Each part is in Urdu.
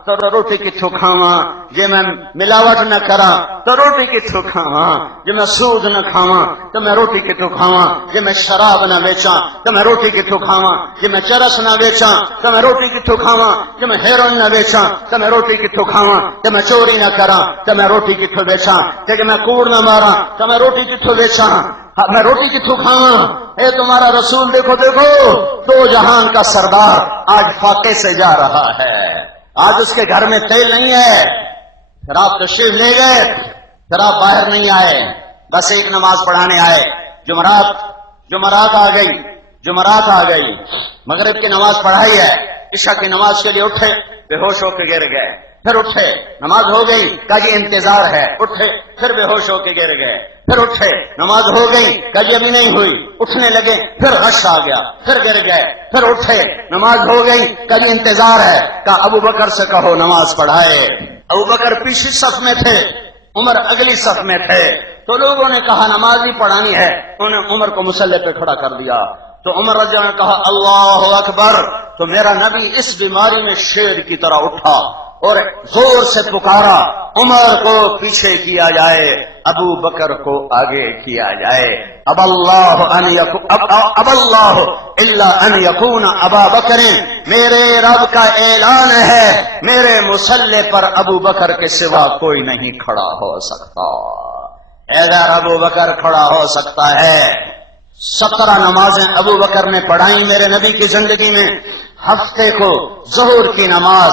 تو روٹی کتوں کھاواں جے میں ملاوٹ نہ کراں تو روٹی کتوں کھاواں جے میں سود نہ کھاواں تو میں روٹی کتوں کھاواں جے میں شراب نہ بیچاں تو میں روٹی کتوں کھاواں جے میں چرس نہ بیچاں تو میں روٹی کتوں کھاواں جے میں ہیروئن نہ بیچاں تو میں روٹی کتوں کھاواں جے میں چوری نہ کراں تو میں روٹی کتوں بیچاں جے میں کوڑ نہ ماراں تو میں روٹی کتوں بیچاں میں روٹی کتوں کھاواں؟ اے تمہارا رسول دیکھو دیکھو دو جہان کا سردار آج فاقے سے جا رہا ہے، آج اس کے گھر میں تیل نہیں ہے، پھر آپ تشریف لے گئے، پھر آپ باہر نہیں آئے، بس ایک نماز پڑھانے آئے، جمعرات آ گئی، جمعرات آ گئی، مغرب کی نماز پڑھائی ہے، عشاء کی نماز کے لیے اٹھے، بے ہوش ہو کے گر گئے، پھر اٹھے، نماز ہو گئی، کہا جی انتظار ہے، اٹھے، پھر بے ہوش ہو کے گر گئے، پھر اٹھے، نماز ہو گئی، کہا جی ابھی نہیں ہوئی، اٹھنے لگے، پھر غش آ گیا، پھر گر گئے، پھر اٹھے، نماز ہو گئی، کہا جی انتظار ہے، کہا ابو بکر سے کہو نماز پڑھائے۔ ابو بکر پیچھے صف میں تھے، عمر اگلی صف میں تھے، تو لوگوں نے کہا نماز ہی پڑھانی ہے، انہوں نے عمر کو مصلی پہ کھڑا کر دیا، تو عمر رضی اللہ عنہ نے کہا اللہ اکبر، تو میرا نبی اس بیماری میں شیر کی طرح اٹھا اور زور سے پکارا عمر کو پیچھے کیا جائے، ابو بکر کو آگے کیا جائے، اب اللہ الا ان یکون ابا بکر، میرے رب کا اعلان ہے میرے مصلی پر ابو بکر کے سوا کوئی نہیں کھڑا ہو سکتا، ادھر ابو بکر کھڑا ہو سکتا ہے۔ 17 نمازیں ابو بکر نے پڑھائیں میرے نبی کی زندگی میں، ہفتے کو ظہر کی نماز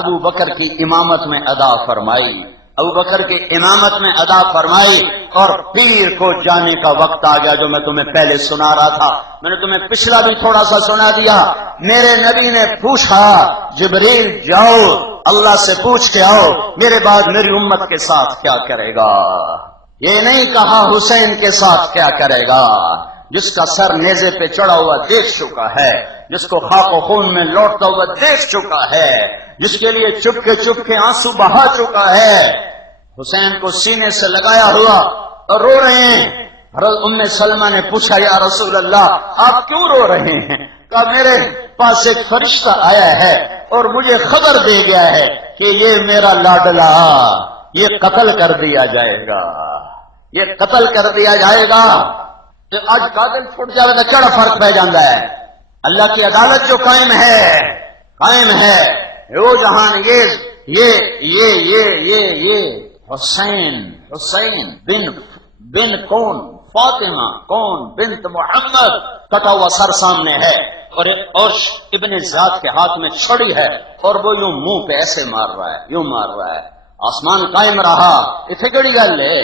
ابو بکر کی امامت میں ادا فرمائی، ابو بکر کی امامت میں ادا فرمائی، اور پیر کو جانے کا وقت آ گیا، جو میں تمہیں پہلے سنا رہا تھا، میں نے تمہیں پچھلا بھی تھوڑا سا سنا دیا۔ میرے نبی نے پوچھا جبریل جاؤ اللہ سے پوچھ کے آؤ میرے بعد میری امت کے ساتھ کیا کرے گا، یہ نہیں کہا حسین کے ساتھ کیا کرے گا، جس کا سر نیزے پہ چڑھا ہوا دیکھ چکا ہے، جس کو خاک و خون میں لوٹتا ہوا دیکھ چکا ہے، جس کے لیے چپ کے آنسو بہا چکا ہے، حسین کو سینے سے لگایا ہوا اور رو رہے ہیں۔ حضرت ام سلمہ نے پوچھا یا رسول اللہ آپ کیوں رو رہے ہیں؟ کہا میرے پاس ایک فرشتہ آیا ہے اور مجھے خبر دے گیا ہے کہ یہ میرا لاڈلا یہ قتل کر دیا جائے گا، یہ قتل کر دیا جائے گا۔ کہ آج قاتل چھوٹ جائے تو کیا فرق پہ جاتا ہے؟ اللہ کی عدالت جو قائم ہے وہ جہان یہ حسین بن کون فاطمہ کون بنت محمد کٹا ہوا سر سامنے ہے، اور ابن زیاد کے ہاتھ میں چھڑی ہے، اور وہ یوں منہ پہ ایسے مار رہا ہے، آسمان قائم رہا، اتنے کیڑی گل ہے؟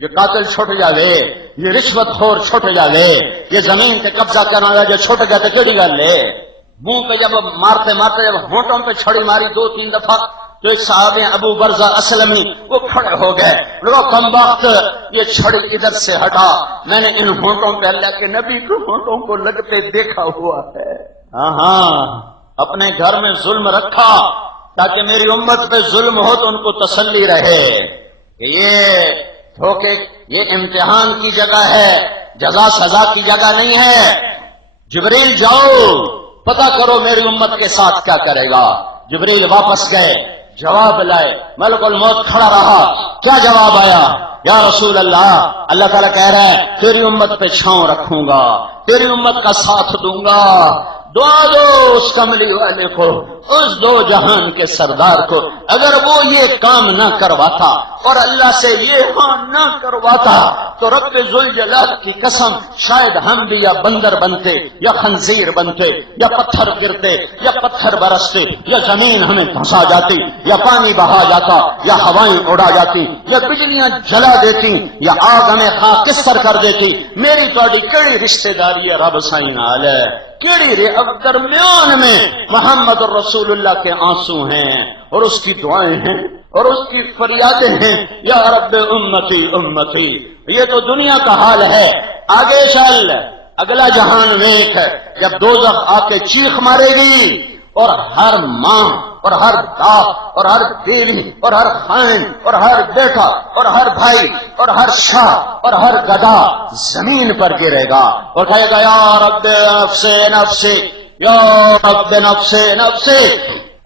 یہ قاتل چھٹ جاوے، یہ رشوت خور چھٹ جاوے، یہ زمین تے قبضہ کرنے والا جو چھٹ گیا تو کیڑی گل ہے؟ منہ پہ جب مارتے جب ہونٹوں پہ چھڑی ماری 2-3 دفعہ تو ایک صحابی ابو برزہ اسلمی وہ کھڑے ہو گئے، لوگوں کم وقت یہ چھڑی ادھر سے ہٹا، میں نے ان ہونٹوں پہ اللہ کے نبی کے ہونٹوں کو لگتے دیکھا ہوا ہے۔ ہاں اپنے گھر میں ظلم رکھا تاکہ میری امت پہ ظلم ہو تو ان کو تسلی رہے کہ یہ امتحان کی جگہ ہے، جزا سزا کی جگہ نہیں ہے۔ جبریل جاؤ پتہ کرو میری امت کے ساتھ کیا کرے گا۔ جبریل واپس گئے، جواب لائے، ملک الموت کھڑا رہا، کیا جواب آیا؟ یا رسول اللہ تعالیٰ کہہ رہا ہے تیری امت پہ چھاؤں رکھوں گا، تیری امت کا ساتھ دوں گا، دعا دو اس کملی والے کو، اس دو جہان کے سردار کو، اگر وہ یہ کام نہ کرواتا اور اللہ سے یہ ہاں نہ کرواتا تو رب ذوالجلال کی قسم شاید ہم بھی یا بندر بنتے یا خنزیر بنتے یا پتھر گرتے یا پتھر برستے یا زمین ہمیں دھنسا جاتی یا پانی بہا جاتا یا ہوائیں اڑا جاتی یا بجلیاں جلا دیتی یا آگ ہمیں خاکستر کر دیتی۔ میری تہاڈی کیڑی رشتہ داری ہے رب سائیں نال؟ کیڑی درمیان میں محمد رسول اللہ کے آنسو ہیں اور اس کی دعائیں ہیں اور اس کی فریادیں ہیں، یا رب امتی امتی۔ یہ تو دنیا کا حال ہے، آگے چل اگلا جہان ویکھ، جب دوزخ آ کے چیخ مارے گی اور ہر ماں اور ہر باپ اور ہر بیوی اور ہر خائن اور ہر بیٹا اور ہر بھائی اور ہر شاہ اور ہر گدا زمین پر گرے گا اور کہے گا یا رب نفسی نفسی، یا رب نفسی نفسی،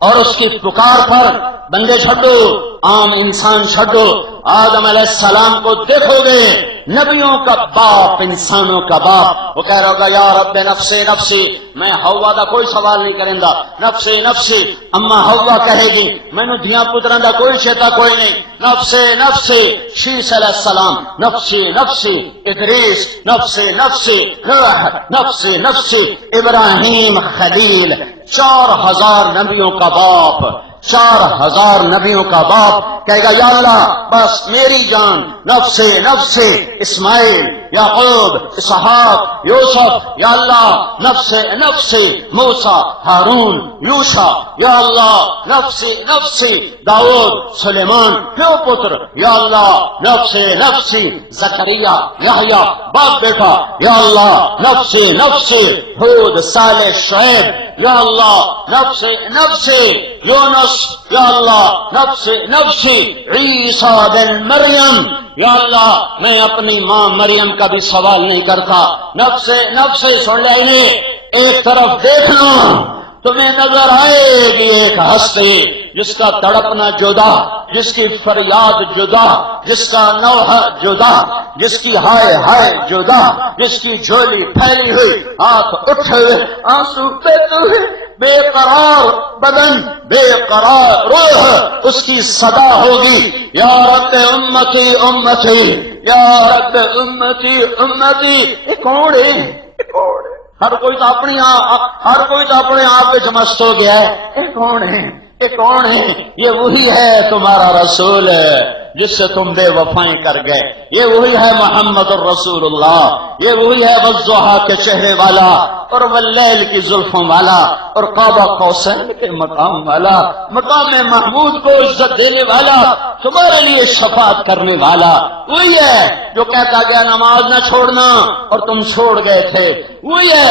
اور اس کی پکار پر بندے چھڈو، عام انسان چھڈو، آدم علیہ السلام کو دیکھو گے، نبیوں کا باپ، انسانوں کا باپ، وہ کہہ رہا ہوگا یا رب نفسی نفسی، میں ہوا دا کوئی سوال نہیں کریں گا، نفسی نفسی، اما ہوا کہے گی مینوں دھیاں پتراں دا کوئی شیتا کوئی نہیں، نفسی نفسی، شیس علیہ السلام نفسی نفسی، ادریس نفسی نفسی، نوح نفسی نفسی، ابراہیم خلیل، 4000 نبیوں کا باپ، 4000 نبیوں کا باپ کہے گا یا اللہ بس میری جان، نفس نفس، اسماعیل، یعقوب، اسحاق، یوسف، یا اللہ نفس نفس، موسیٰ، ہارون، یوشع، یا اللہ نفس نفس، داؤد، سلیمان، پیو پتر، یا اللہ نفس نفس، زکریا، یحییٰ، باپ بیٹا، یا اللہ نفس نفس، ہود، صالح، شعیب، یا اللہ نفس نفس، یونس، یا اللہ نفس نفس، عیسیٰ بن مریم، یا اللہ میں اپنی ماں مریم کا بھی سوال نہیں کرتا، نفس نفس، سن لے انہیں، ایک طرف دیکھنا تمہیں نظر آئے گی ایک ہستی جس کا تڑپنا جدا، جس کی فریاد جدا، جس کا نوحہ جدا، جس کی ہائے ہائے جدا، جس کی جھولی پھیلی ہوئی، ہاتھ اٹھے ہوئے، آنسو بہتے ہوئے، بے قرار بدن، بے قرار روح، اس کی صدا ہوگی یا رب امتی امتی، یا رب امتی امتی۔ یہ کون ہے؟ یہ کون ہے؟ ہر کوئی تو اپنے آپ پہ مست ہو گیا ہے، یہ کون ہے؟ یہ کون ہے؟ یہ وہی ہے تمہارا رسول جس سے تم بے وفائیں کر گئے، یہ وہی ہے محمد الرسول اللہ، یہ وہی ہے والضحیٰ کے چہرے والا اور واللیل کی زلفوں والا اور قاب قوسین کے مقام والا، مقام محمود کو عزت دینے والا، تمہارے لیے شفاعت کرنے والا، وہی ہے جو کہتا گیا نماز نہ چھوڑنا اور تم چھوڑ گئے تھے، وہی ہے